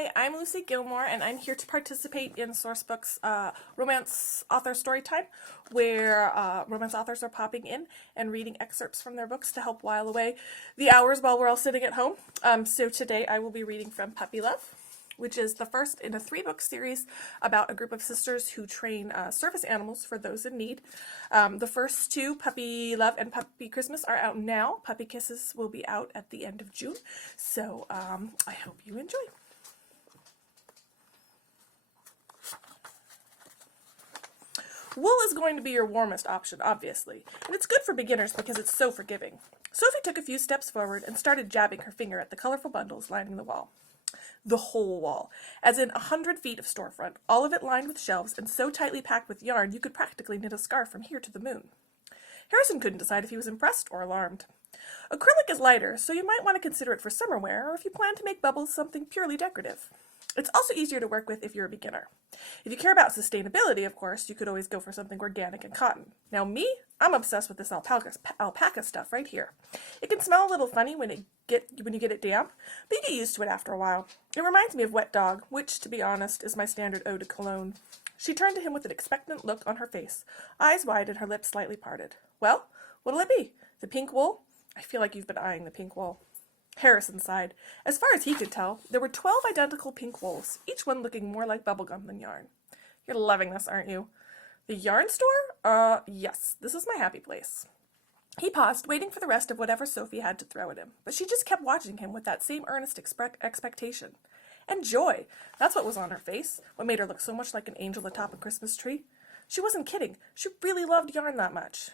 Hi, I'm Lucy Gilmore, and I'm here to participate in Sourcebook's Romance Author StoryTime, where romance authors are popping in and reading excerpts from their books to help while away the hours while we're all sitting at home. So today I will be reading from Puppy Love, which is the first in a 3-book series about a group of sisters who train service animals for those in need. The first two, Puppy Love and Puppy Christmas, are out now. Puppy Kisses will be out at the end of June, so I hope you enjoy. Wool is going to be your warmest option, obviously, and it's good for beginners because it's so forgiving. Sophie took a few steps forward and started jabbing her finger at the colorful bundles lining the wall. The whole wall, as in 100 feet of storefront, all of it lined with shelves and so tightly packed with yarn you could practically knit a scarf from here to the moon. Harrison couldn't decide if he was impressed or alarmed. Acrylic is lighter, so you might want to consider it for summer wear or if you plan to make bubbles something purely decorative. It's also easier to work with if you're a beginner. If you care about sustainability, of course, you could always go for something organic and cotton. Now me, I'm obsessed with this alpaca stuff right here. It can smell a little funny when you get it damp, but you get used to it after a while. It reminds me of Wet Dog, which, to be honest, is my standard eau de cologne. She turned to him with an expectant look on her face, eyes wide and her lips slightly parted. Well, what'll it be? The pink wool? I feel like you've been eyeing the pink wool. Harrison sighed. As far as he could tell, there were 12 identical pink wools, each one looking more like bubblegum than yarn. You're loving this, aren't you? The yarn store? Yes, this is my happy place. He paused, waiting for the rest of whatever Sophie had to throw at him, but she just kept watching him with that same earnest expectation. And joy. That's what was on her face, what made her look so much like an angel atop a Christmas tree. She wasn't kidding. She really loved yarn that much.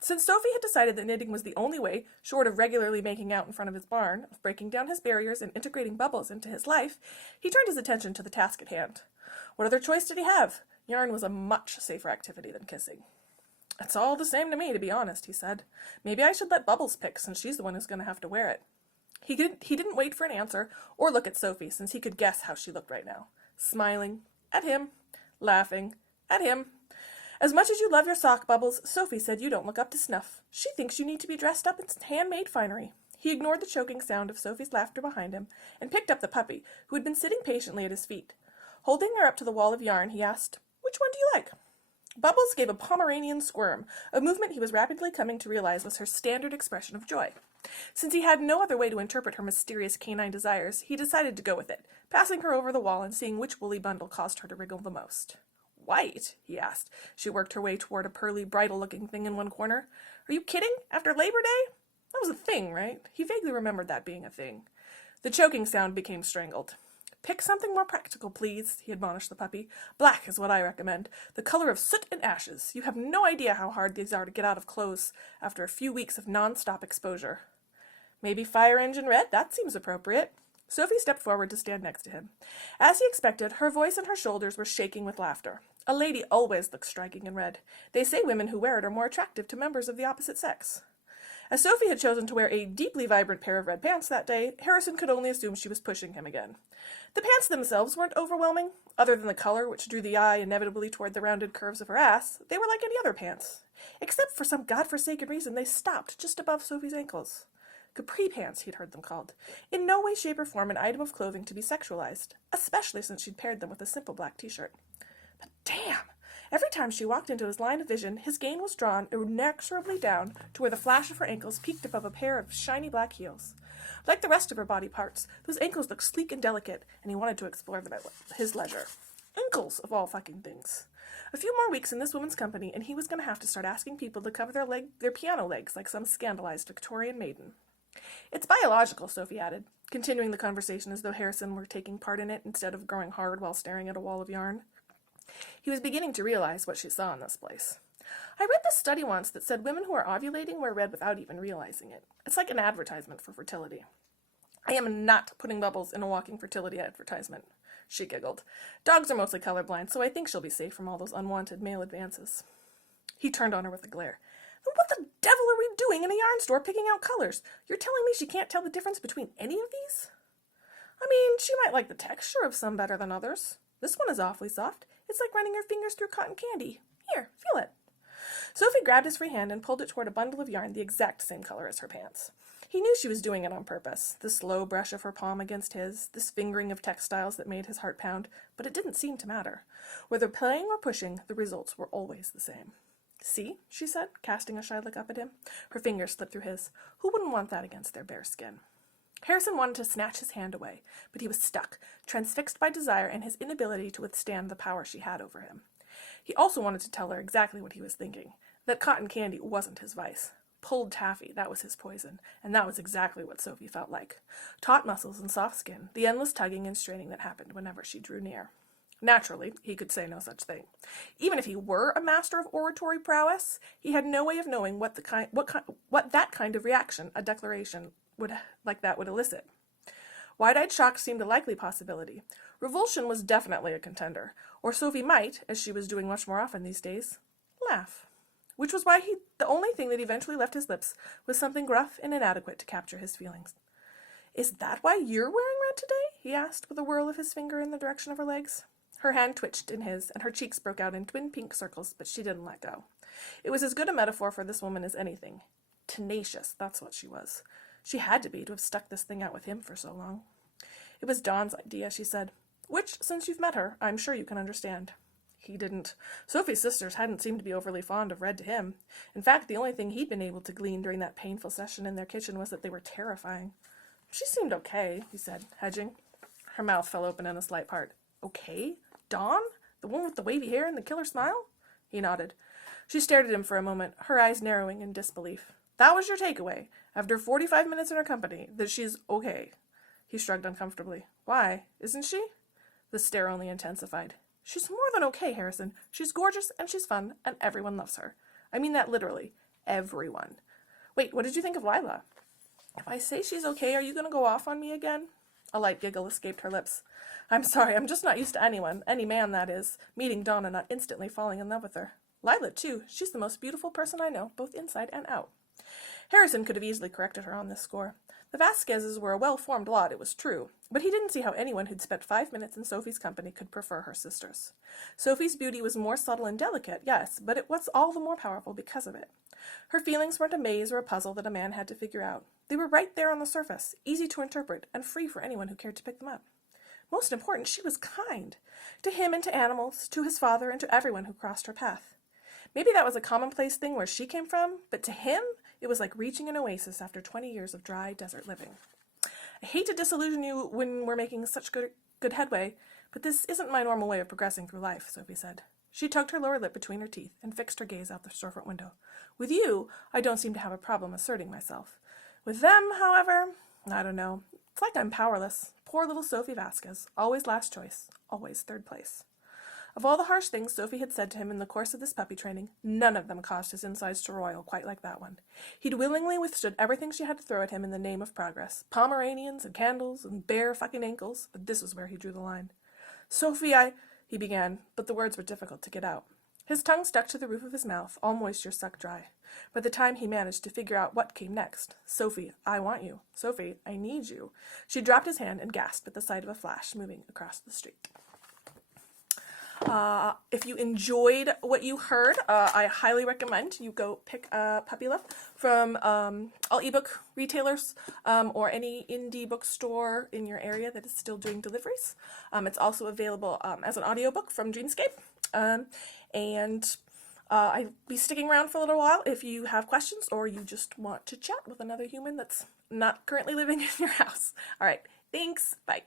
Since Sophie had decided that knitting was the only way, short of regularly making out in front of his barn, of breaking down his barriers and integrating bubbles into his life, he turned his attention to the task at hand. What other choice did he have? Yarn was a much safer activity than kissing. It's all the same to me, to be honest, he said. Maybe I should let Bubbles pick, since she's the one who's going to have to wear it. He didn't wait for an answer, or look at Sophie, since he could guess how she looked right now. Smiling. At him. Laughing. At him. As much as you love your sock, Bubbles, Sophie said you don't look up to snuff. She thinks you need to be dressed up in handmade finery. He ignored the choking sound of Sophie's laughter behind him, and picked up the puppy, who had been sitting patiently at his feet. Holding her up to the wall of yarn, he asked, "Which one do you like?" Bubbles gave a Pomeranian squirm, a movement he was rapidly coming to realize was her standard expression of joy. Since he had no other way to interpret her mysterious canine desires, he decided to go with it, passing her over the wall and seeing which woolly bundle caused her to wriggle the most. "White?" he asked. She worked her way toward a pearly, bridal-looking thing in one corner. "Are you kidding? After Labor Day?" That was a thing, right? He vaguely remembered that being a thing. The choking sound became strangled. "Pick something more practical, please," he admonished the puppy. "Black is what I recommend. The color of soot and ashes. You have no idea how hard these are to get out of clothes after a few weeks of non-stop exposure." "Maybe fire engine red? That seems appropriate." Sophie stepped forward to stand next to him. As he expected, her voice and her shoulders were shaking with laughter. A lady always looks striking in red. They say women who wear it are more attractive to members of the opposite sex. As Sophie had chosen to wear a deeply vibrant pair of red pants that day, Harrison could only assume she was pushing him again. The pants themselves weren't overwhelming. Other than the color, which drew the eye inevitably toward the rounded curves of her ass, they were like any other pants. Except for some godforsaken reason, they stopped just above Sophie's ankles. Capri pants, he'd heard them called. In no way, shape, or form an item of clothing to be sexualized, especially since she'd paired them with a simple black t-shirt. But damn! Every time she walked into his line of vision, his gaze was drawn inexorably down to where the flash of her ankles peeked above a pair of shiny black heels. Like the rest of her body parts, those ankles looked sleek and delicate, and he wanted to explore them at his leisure. Ankles, of all fucking things. A few more weeks in this woman's company, and he was going to have to start asking people to cover their piano legs like some scandalized Victorian maiden. "It's biological," Sophie added, continuing the conversation as though Harrison were taking part in it instead of growing hard while staring at a wall of yarn. He was beginning to realize what she saw in this place. "I read this study once that said women who are ovulating wear red without even realizing it. It's like an advertisement for fertility." "I am not putting Bubbles in a walking fertility advertisement," she giggled. "Dogs are mostly colorblind, so I think she'll be safe from all those unwanted male advances." He turned on her with a glare. "Then what the devil are we doing in a yarn store picking out colors? You're telling me she can't tell the difference between any of these?" "I mean, she might like the texture of some better than others. This one is awfully soft. It's like running your fingers through cotton candy. Here, feel it." Sophie grabbed his free hand and pulled it toward a bundle of yarn the exact same color as her pants. He knew she was doing it on purpose, the slow brush of her palm against his, this fingering of textiles that made his heart pound, but it didn't seem to matter. Whether playing or pushing, the results were always the same. "See?" she said, casting a shy look up at him. Her fingers slipped through his. Who wouldn't want that against their bare skin? Harrison wanted to snatch his hand away, but he was stuck, transfixed by desire and his inability to withstand the power she had over him. He also wanted to tell her exactly what he was thinking, that cotton candy wasn't his vice. Pulled taffy, that was his poison, and that was exactly what Sophie felt like. Taut muscles and soft skin, the endless tugging and straining that happened whenever she drew near. Naturally, he could say no such thing. Even if he were a master of oratory prowess, he had no way of knowing what that kind of reaction a declaration like that would elicit. Wide-eyed shock seemed a likely possibility. Revulsion was definitely a contender, or Sophie might, as she was doing much more often these days, laugh. Which was why the only thing that eventually left his lips was something gruff and inadequate to capture his feelings. "Is that why you're wearing red today?" he asked, with a whirl of his finger in the direction of her legs. Her hand twitched in his, and her cheeks broke out in twin pink circles, but she didn't let go. It was as good a metaphor for this woman as anything. Tenacious, that's what she was. She had to be to have stuck this thing out with him for so long. "It was Dawn's idea," she said, "which, since you've met her, I'm sure you can understand." He didn't. Sophie's sisters hadn't seemed to be overly fond of red to him. In fact, the only thing he'd been able to glean during that painful session in their kitchen was that they were terrifying. "She seemed okay," he said, hedging. Her mouth fell open in a slight part. "Okay? Dawn? The one with the wavy hair and the killer smile?" He nodded. She stared at him for a moment, her eyes narrowing in disbelief. "That was your takeaway, after 45 minutes in her company, that she's okay." He shrugged uncomfortably. "Why? Isn't she?" The stare only intensified. "She's more than okay, Harrison. She's gorgeous, and she's fun, and everyone loves her. I mean that literally. Everyone. Wait, what did you think of Lila?" "If I say she's okay, are you going to go off on me again?" A light giggle escaped her lips. "I'm sorry, I'm just not used to anyone, any man that is, meeting Dawn and not instantly falling in love with her. Lila, too. She's the most beautiful person I know, both inside and out." Harrison could have easily corrected her on this score. The Vasquezes were a well-formed lot, it was true, but he didn't see how anyone who'd spent 5 minutes in Sophie's company could prefer her sisters. Sophie's beauty was more subtle and delicate, yes, but it was all the more powerful because of it. Her feelings weren't a maze or a puzzle that a man had to figure out. They were right there on the surface, easy to interpret, and free for anyone who cared to pick them up. Most important, she was kind. To him and to animals, to his father, and to everyone who crossed her path. Maybe that was a commonplace thing where she came from, but to him, it was like reaching an oasis after 20 years of dry desert living. "I hate to disillusion you when we're making such good headway, but this isn't my normal way of progressing through life," Sophie said. She tugged her lower lip between her teeth and fixed her gaze out the storefront window. "With you, I don't seem to have a problem asserting myself. With them, however, I don't know. It's like I'm powerless. Poor little Sophie Vasquez, always last choice, always third place." Of all the harsh things Sophie had said to him in the course of this puppy training, none of them caused his insides to roil quite like that one. He'd willingly withstood everything she had to throw at him in the name of progress. Pomeranians and candles and bare fucking ankles, but this was where he drew the line. "Sophie, he began, but the words were difficult to get out. His tongue stuck to the roof of his mouth, all moisture sucked dry. By the time he managed to figure out what came next, "Sophie, I want you. Sophie, I need you," she dropped his hand and gasped at the sight of a flash moving across the street. If you enjoyed what you heard, I highly recommend you go pick up Puppy Love from all ebook retailers or any indie bookstore in your area that is still doing deliveries. It's also available as an audiobook from Dreamscape. I'll be sticking around for a little while if you have questions or you just want to chat with another human that's not currently living in your house. All right, thanks. Bye.